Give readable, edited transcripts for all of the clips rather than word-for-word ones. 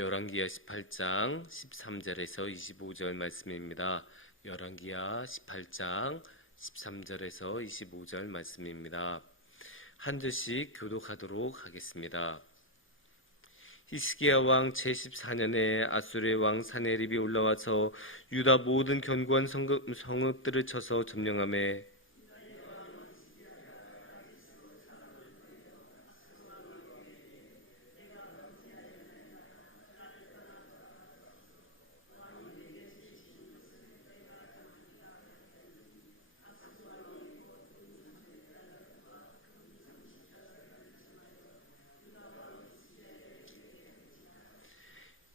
열왕기하 18장 13절에서 25절 말씀입니다. 열왕기하 18장 13절에서 25절 말씀입니다. 한 절씩 교독하도록 하겠습니다. 히스기야 왕 제14년에 아수르의 왕 사네립이 올라와서 유다 모든 견고한 성읍들을 쳐서 점령하며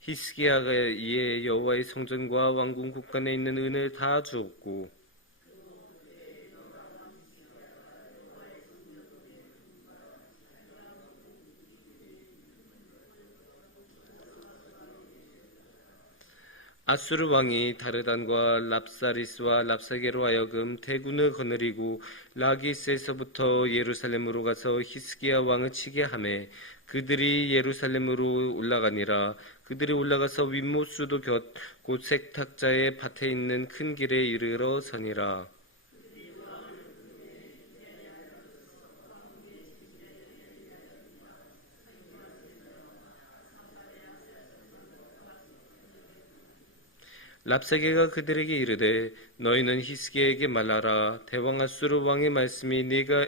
히스기야가 이에 여호와의 성전과 왕궁 곳간에 있는 은을 다 주었고 아수르 왕이 다르단과 랍사리스와 랍사게로 하여금 대군을 거느리고 라기스에서부터 예루살렘으로 가서 히스기야 왕을 치게 하매 그들이 예루살렘으로 올라가니라. 그들이 올라가서 윗모수도 곁곧 색탁자의 밭에 있는 큰 길에 이르러 서니라. 랍사게가 그들에게 이르되 너희는 히스기야에게 말하라. 대왕 아수르 왕의 말씀이 네가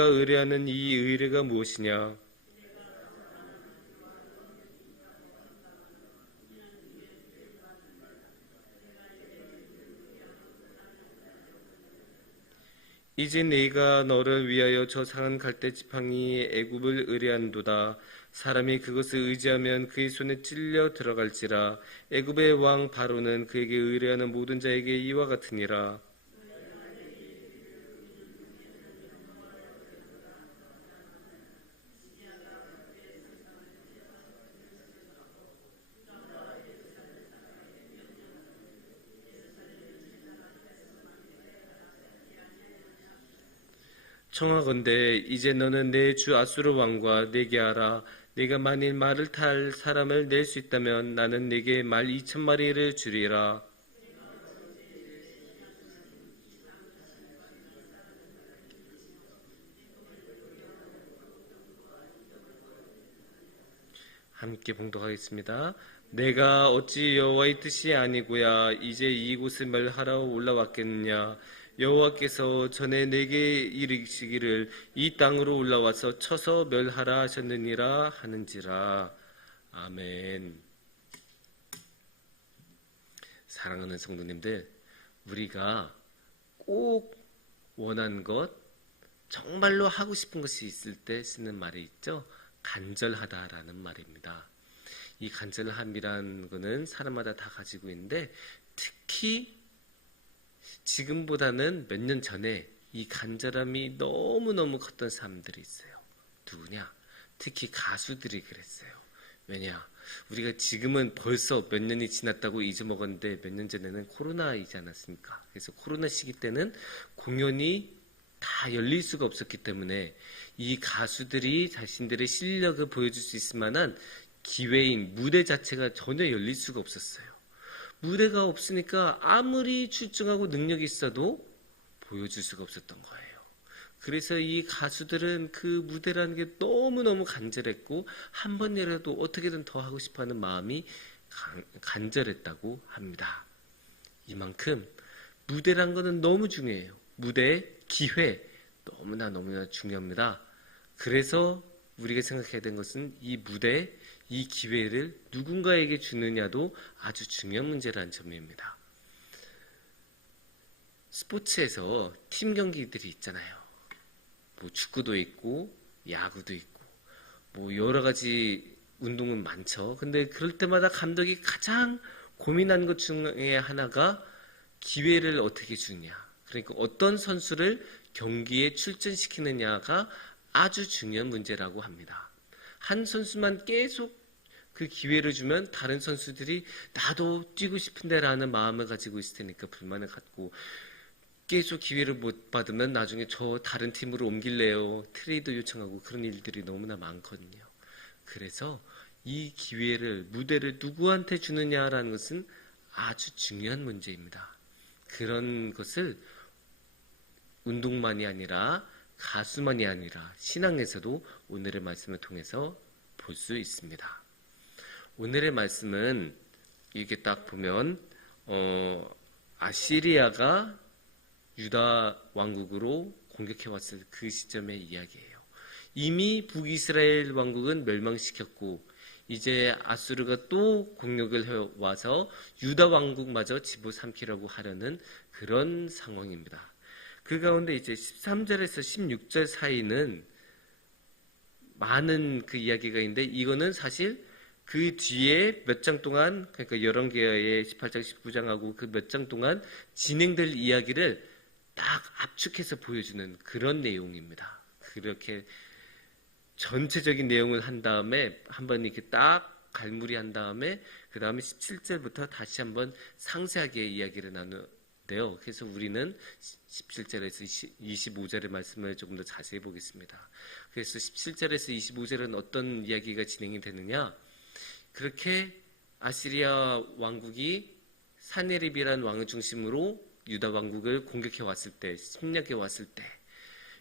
의뢰하는 이 의뢰가 무엇이냐? 이제 네가 너를 위하여 저 상한 갈대 지팡이 애굽을 의뢰한도다. 사람이 그것을 의지하면 그의 손에 찔려 들어갈지라. 애굽의 왕 바로는 그에게 의뢰하는 모든 자에게 이와 같으니라. 청하건대 이제 너는 내 주 아수르 왕과 내게 하라. 네가 만일 말을 탈 사람을 낼 수 있다면 나는 네게 말 2,000마리를 주리라. 함께 봉독하겠습니다. 내가 어찌 여호와의 뜻이 아니고야 이제 이곳을 멸하러 올라왔겠느냐? 여호와께서 전에 내게 이르시기를 이 땅으로 올라와서 쳐서 멸하라 하셨느니라 하는지라. 아멘. 사랑하는 성도님들, 우리가 꼭 원한 것, 정말로 하고 싶은 것이 있을 때 쓰는 말이 있죠. 간절하다라는 말입니다. 이 간절함이라는 것은 사람마다 다 가지고 있는데 특히 지금보다는 몇 년 전에 이 간절함이 너무너무 컸던 사람들이 있어요. 누구냐? 특히 가수들이 그랬어요. 왜냐? 우리가 지금은 벌써 몇 년이 지났다고 잊어먹었는데 몇 년 전에는 코로나이지 않았습니까? 그래서 코로나 시기 때는 공연이 다 열릴 수가 없었기 때문에 이 가수들이 자신들의 실력을 보여줄 수 있을 만한 기회인 무대 자체가 전혀 열릴 수가 없었어요. 무대가 없으니까 아무리 출중하고 능력이 있어도 보여줄 수가 없었던 거예요. 그래서 이 가수들은 그 무대라는 게 너무너무 간절했고 한 번이라도 어떻게든 더 하고 싶어하는 마음이 간절했다고 합니다. 이만큼 무대란 거는 너무 중요해요. 무대, 기회 너무나 중요합니다. 그래서 우리가 생각해야 되는 것은 이 무대, 이 기회를 누군가에게 주느냐도 아주 중요한 문제라는 점입니다. 스포츠에서 팀 경기들이 있잖아요. 뭐 축구도 있고 야구도 있고 뭐 여러 가지 운동은 많죠. 근데 그럴 때마다 감독이 가장 고민한 것 중에 하나가 기회를 어떻게 주느냐. 그러니까 어떤 선수를 경기에 출전시키느냐가 아주 중요한 문제라고 합니다. 한 선수만 계속 그 기회를 주면 다른 선수들이 나도 뛰고 싶은데 라는 마음을 가지고 있을 테니까 불만을 갖고 계속 기회를 못 받으면 나중에 저 다른 팀으로 옮길래요. 트레이드 요청하고 그런 일들이 너무나 많거든요. 그래서 이 기회를, 무대를 누구한테 주느냐라는 것은 아주 중요한 문제입니다. 그런 것을 운동만이 아니라, 가수만이 아니라 신앙에서도 오늘의 말씀을 통해서 볼 수 있습니다. 오늘의 말씀은 이렇게 딱 보면 아시리아가 유다 왕국으로 공격해 왔을 그 시점의 이야기예요. 이미 북이스라엘 왕국은 멸망시켰고 이제 아수르가 또 공격을 해 와서 유다 왕국마저 집어삼키려고 하려는 그런 상황입니다. 그 가운데 이제 13절에서 16절 사이는 많은 그 이야기가 있는데, 이거는 사실 그 뒤에 몇 장 동안, 그러니까 열왕기하의 18장 19장하고 그 몇 장 동안 진행될 이야기를 딱 압축해서 보여주는 그런 내용입니다. 그렇게 전체적인 내용을 한 다음에 한번 이렇게 딱 갈무리한 다음에 그 다음에 17절부터 다시 한번 상세하게 이야기를 나누는데요. 그래서 우리는 17절에서 25절의 말씀을 조금 더 자세히 보겠습니다. 그래서 17절에서 25절은 어떤 이야기가 진행이 되느냐, 그렇게 아시리아 왕국이 사네립이라는 왕을 중심으로 유다 왕국을 공격해 왔을 때, 침략해 왔을 때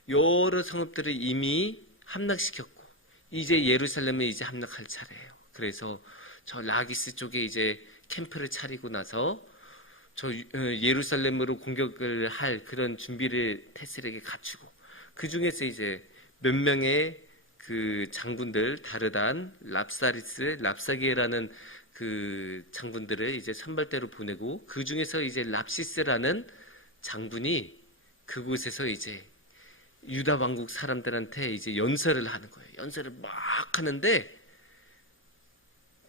여러 성읍들을 이미 함락시켰고 이제 예루살렘에 이제 함락할 차례예요. 그래서 저 라기스 쪽에 이제 캠프를 차리고 나서 저 예루살렘으로 공격을 할 그런 준비를 태셀에게 갖추고, 그 중에서 이제 몇 명의 그 장군들, 다르단, 랍사리스, 랍사기에라는 그 장군들을 이제 선발대로 보내고, 그 중에서 이제 랍시스라는 장군이 그곳에서 이제 유다 왕국 사람들한테 이제 연설을 하는 거예요. 연설을 막 하는데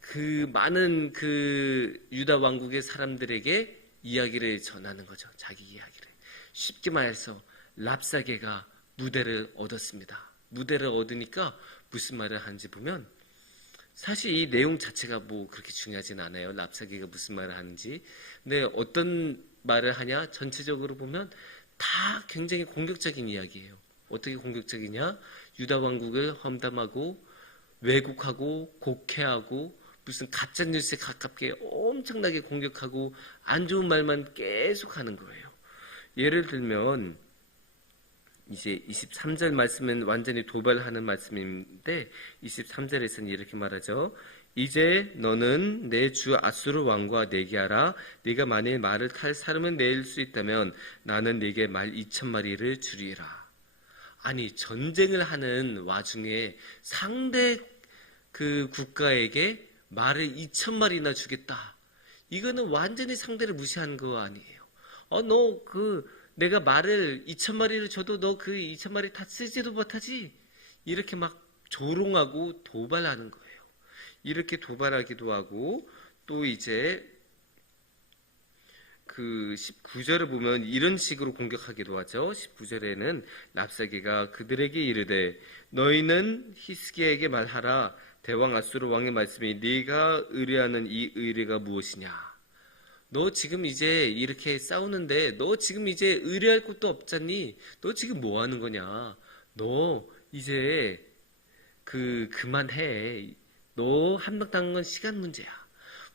그 많은 그 유다 왕국의 사람들에게 이야기를 전하는 거죠. 자기 이야기를. 쉽게 말해서 랍사게가 무대를 얻었습니다. 무대를 얻으니까 무슨 말을 하는지 보면, 사실 이 내용 자체가 뭐 그렇게 중요하진 않아요. 랍사게가 무슨 말을 하는지. 근데 어떤 말을 하냐, 전체적으로 보면 다 굉장히 공격적인 이야기예요. 어떻게 공격적이냐, 유다 왕국을 험담하고 왜곡하고 곡해하고 무슨 가짜뉴스에 가깝게 엄청나게 공격하고 안 좋은 말만 계속 하는 거예요. 예를 들면 이제 23절 말씀은 완전히 도발하는 말씀인데, 23절에서는 이렇게 말하죠. 이제 너는 내 주 아수르 왕과 내게 하라. 네가 만일 말을 탈 사람을 낼 수 있다면 나는 네게 말 2,000마리를 주리라. 아니, 전쟁을 하는 와중에 상대 그 국가에게 말을 2,000마리나 주겠다. 이거는 완전히 상대를 무시한 거 아니에요. 너 내가 말을 2,000마리를 줘도 너 그 2,000마리 다 쓰지도 못하지? 이렇게 막 조롱하고 도발하는 거예요. 이렇게 도발하기도 하고, 또 이제 그 19절을 보면 이런 식으로 공격하기도 하죠. 19절에는 랍사게가 그들에게 이르되 너희는 히스기야에게 말하라. 대왕 아수르 왕의 말씀이 네가 의뢰하는 이 의뢰가 무엇이냐. 너 지금 이제 이렇게 싸우는데 너 지금 이제 의뢰할 것도 없잖니? 너 지금 뭐 하는 거냐? 너 이제 그만해. 너 함락당한 건 시간 문제야.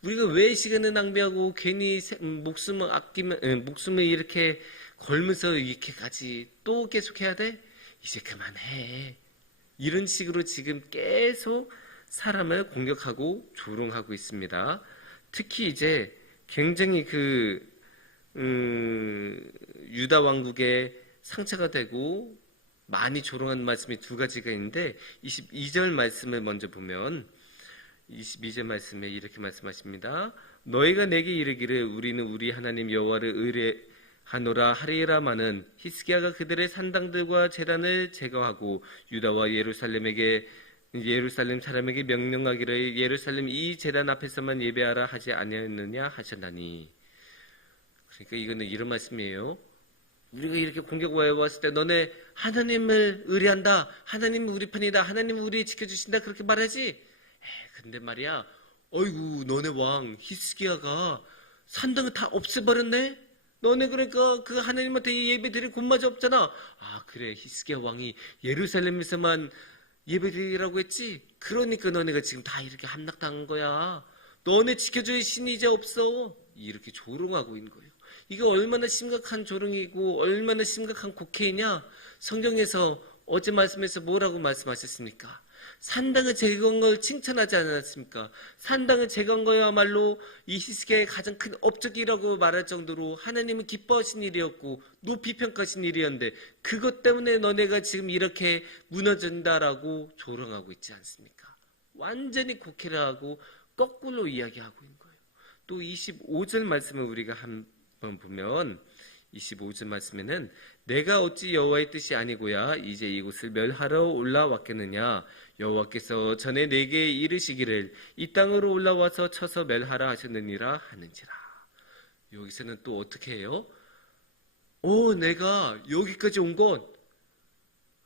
우리가 왜 시간을 낭비하고 괜히 목숨을 이렇게 걸면서 이렇게까지 또 계속 해야 돼? 이제 그만해. 이런 식으로 지금 계속 사람을 공격하고 조롱하고 있습니다. 특히 이제 굉장히 유다 왕국의 상처가 되고 많이 조롱하는 말씀이 두 가지가 있는데, 22절 말씀을 먼저 보면 22절 말씀에 이렇게 말씀하십니다. 너희가 내게 이르기를 우리는 우리 하나님 여호와를 의뢰하노라 하리라마는 히스기야가 그들의 산당들과 제단을 제거하고 유다와 예루살렘 사람에게 명령하기를 예루살렘 이 제단 앞에서만 예배하라 하지 아니하였느냐 하셨나니. 그러니까 이거는 이런 말씀이에요. 우리가 이렇게 공격 왔을 때 너네 하나님을 의뢰한다. 하나님은 우리 편이다. 하나님은 우리 지켜주신다. 그렇게 말하지. 근데 말이야, 어이구 너네 왕 히스기야가 산당을 다 없애버렸네. 너네 그러니까 그 하나님한테 예배 드릴 곳마저 없잖아. 아 그래, 히스기야 왕이 예루살렘에서만 예배드리라고 했지? 그러니까 너네가 지금 다 이렇게 함락당한 거야. 너네 지켜줄 신이 이제 없어. 이렇게 조롱하고 있는 거예요. 이거 얼마나 심각한 조롱이고 얼마나 심각한 곡해이냐? 성경에서 어제 말씀에서 뭐라고 말씀하셨습니까? 산당을 제거한 걸 칭찬하지 않았습니까? 산당을 제거한 거야말로 이 히스기야의 가장 큰 업적이라고 말할 정도로 하나님은 기뻐하신 일이었고 높이 평가하신 일이었는데 그것 때문에 너네가 지금 이렇게 무너진다라고 조롱하고 있지 않습니까? 완전히 곡해를 하고 거꾸로 이야기하고 있는 거예요. 또 25절 말씀을 우리가 한번 보면 25절 말씀에는 내가 어찌 여호와의 뜻이 아니고야 이제 이곳을 멸하러 올라왔겠느냐. 여호와께서 전에 내게 이르시기를 이 땅으로 올라와서 쳐서 멸하라 하셨느니라 하는지라. 여기서는 또 어떻게 해요? 내가 여기까지 온 것,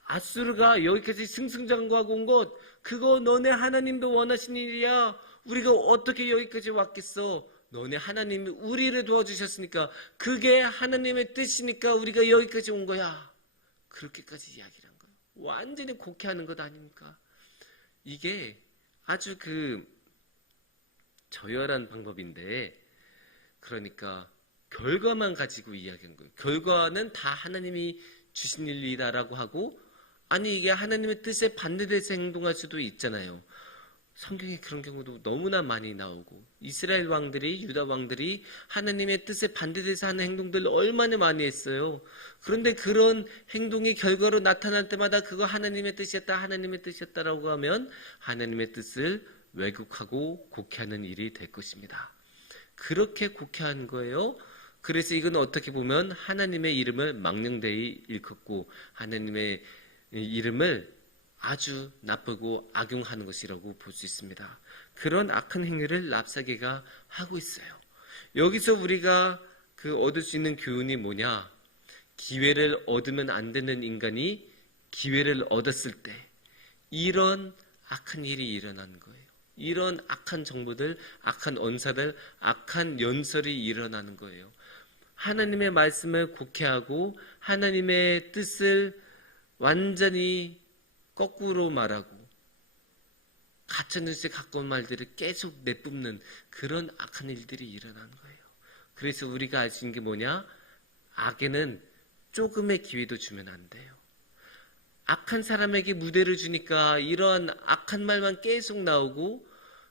아수르가 여기까지 승승장구하고 온 것, 그거 너네 하나님도 원하신 일이야. 우리가 어떻게 여기까지 왔겠어? 너네 하나님이 우리를 도와주셨으니까 그게 하나님의 뜻이니까 우리가 여기까지 온 거야. 그렇게까지 이야기를 한 거예요. 완전히 곡해하는 것 아닙니까? 이게 아주 저열한 방법인데, 그러니까 결과만 가지고 이야기한 거예요. 결과는 다 하나님이 주신 일이다라고 하고, 아니 이게 하나님의 뜻에 반대돼서 행동할 수도 있잖아요. 성경에 그런 경우도 너무나 많이 나오고 이스라엘 왕들이 유다 왕들이 하나님의 뜻에 반대돼서 하는 행동들을 얼마나 많이 했어요. 그런데 그런 행동의 결과로 나타날 때마다 그거 하나님의 뜻이었다 하나님의 뜻이었다라고 하면 하나님의 뜻을 왜곡하고 곡해하는 일이 될 것입니다. 그렇게 곡해한 거예요. 그래서 이건 어떻게 보면 하나님의 이름을 망령되이 일컫고 하나님의 이름을 아주 나쁘고 악용하는 것이라고 볼 수 있습니다. 그런 악한 행위를 랍사게가 하고 있어요. 여기서 우리가 얻을 수 있는 교훈이 뭐냐? 기회를 얻으면 안 되는 인간이 기회를 얻었을 때 이런 악한 일이 일어나는 거예요. 이런 악한 정보들, 악한 언사들, 악한 연설이 일어나는 거예요. 하나님의 말씀을 곡해하고 하나님의 뜻을 완전히 거꾸로 말하고 가짜뉴스에 가까운 말들을 계속 내뿜는 그런 악한 일들이 일어나는 거예요. 그래서 우리가 알 수 있는 게 뭐냐? 악에는 조금의 기회도 주면 안 돼요. 악한 사람에게 무대를 주니까 이러한 악한 말만 계속 나오고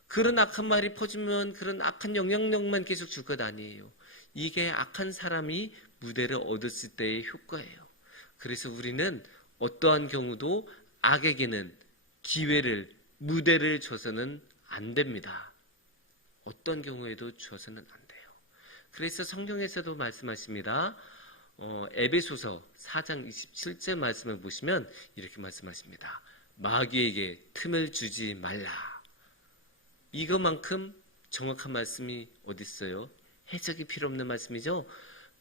그런 악한 말이 퍼지면 그런 악한 영향력만 계속 줄 것 아니에요. 이게 악한 사람이 무대를 얻었을 때의 효과예요. 그래서 우리는 어떠한 경우도 악에게는 기회를, 무대를 줘서는 안 됩니다. 어떤 경우에도 줘서는 안 돼요. 그래서 성경에서도 말씀하십니다. 에베소서 4장 27절 말씀을 보시면 이렇게 말씀하십니다. 마귀에게 틈을 주지 말라. 이것만큼 정확한 말씀이 어디 있어요? 해석이 필요 없는 말씀이죠.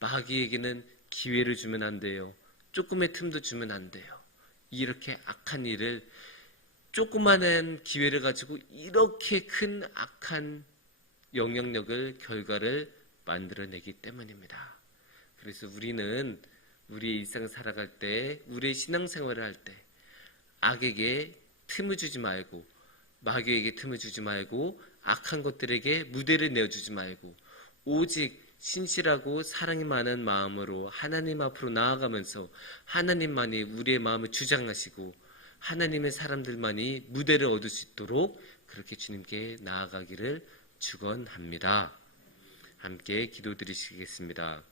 마귀에게는 기회를 주면 안 돼요. 조금의 틈도 주면 안 돼요. 이렇게 악한 일을 조그마한 기회를 가지고 이렇게 큰 악한 영향력을, 결과를 만들어내기 때문입니다. 그래서 우리는 우리의 일상을 살아갈 때, 우리의 신앙생활을 할 때 악에게 틈을 주지 말고, 마귀에게 틈을 주지 말고, 악한 것들에게 무대를 내어주지 말고 오직 신실하고 사랑이 많은 마음으로 하나님 앞으로 나아가면서 하나님만이 우리의 마음을 주장하시고 하나님의 사람들만이 무대를 얻을 수 있도록 그렇게 주님께 나아가기를 축원합니다. 함께 기도드리시겠습니다.